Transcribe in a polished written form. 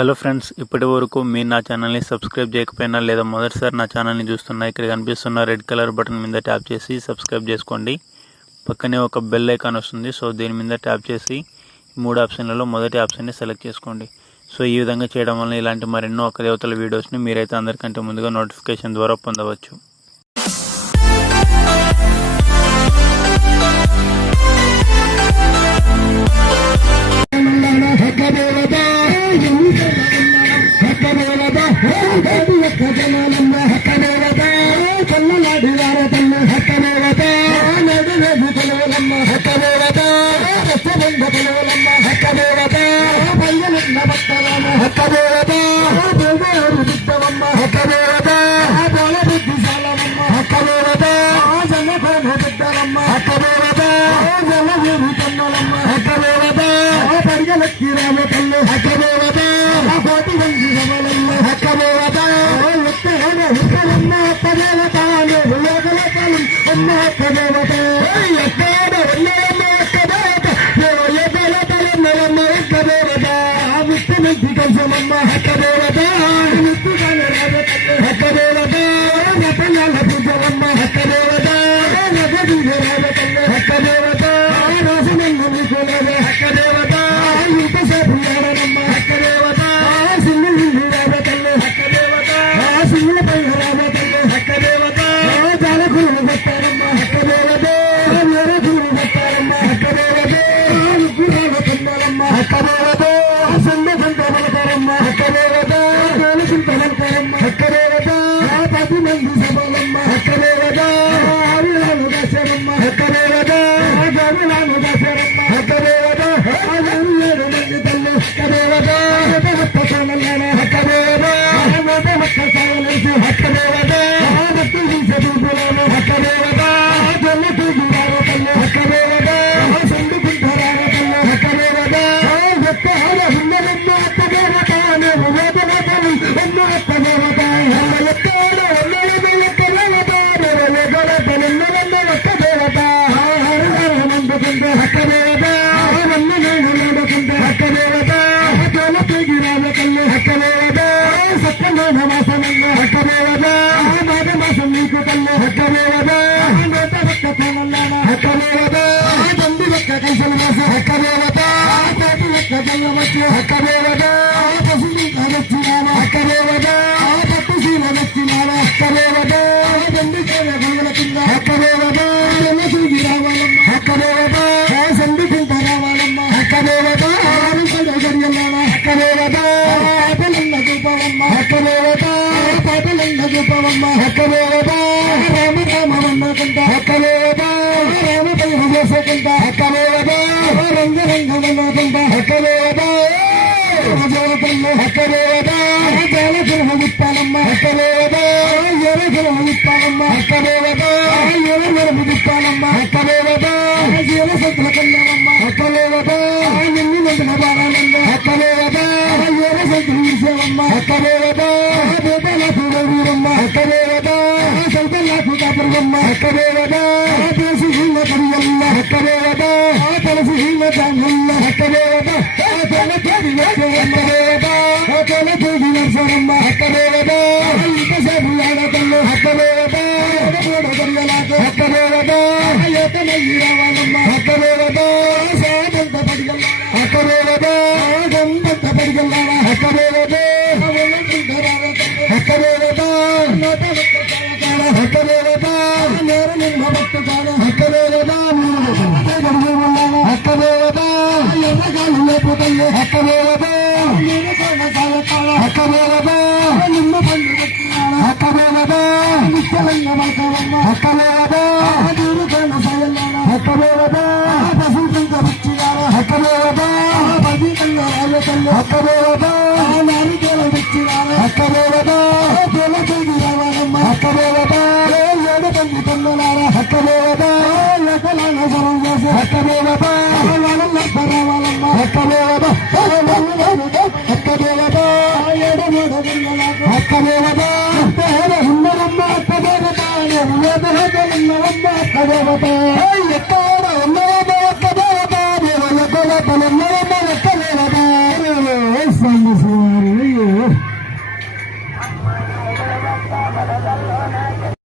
Hello friends, ఇప్పటి వరకు మీరు నా ఛానల్ని సబ్స్క్రైబ్ చేయకపోయినా లేదా మొదటిసారి నా ఛానల్ని చూస్తున్నా ఇక్కడ కనిపిస్తున్న రెడ్ కలర్ బటన్ మీద ట్యాప్ చేసి సబ్స్క్రైబ్ చేసుకోండి. పక్కనే ఒక బెల్ ఐకాన్ వస్తుంది. సో దీని మీద ట్యాప్ చేసి 3 ఆప్షన్లలో మొదటి ఆప్షన్ని సెలెక్ట్ చేసుకోండి. సో ఈ విధంగా చేయడం వల్ల ఇలాంటి మరెన్నో ఒక దేవతల వీడియోస్ని మీరైతే అందరికంటే ముందుగా నోటిఫికేషన్ ద్వారా పొందవచ్చు. Sandu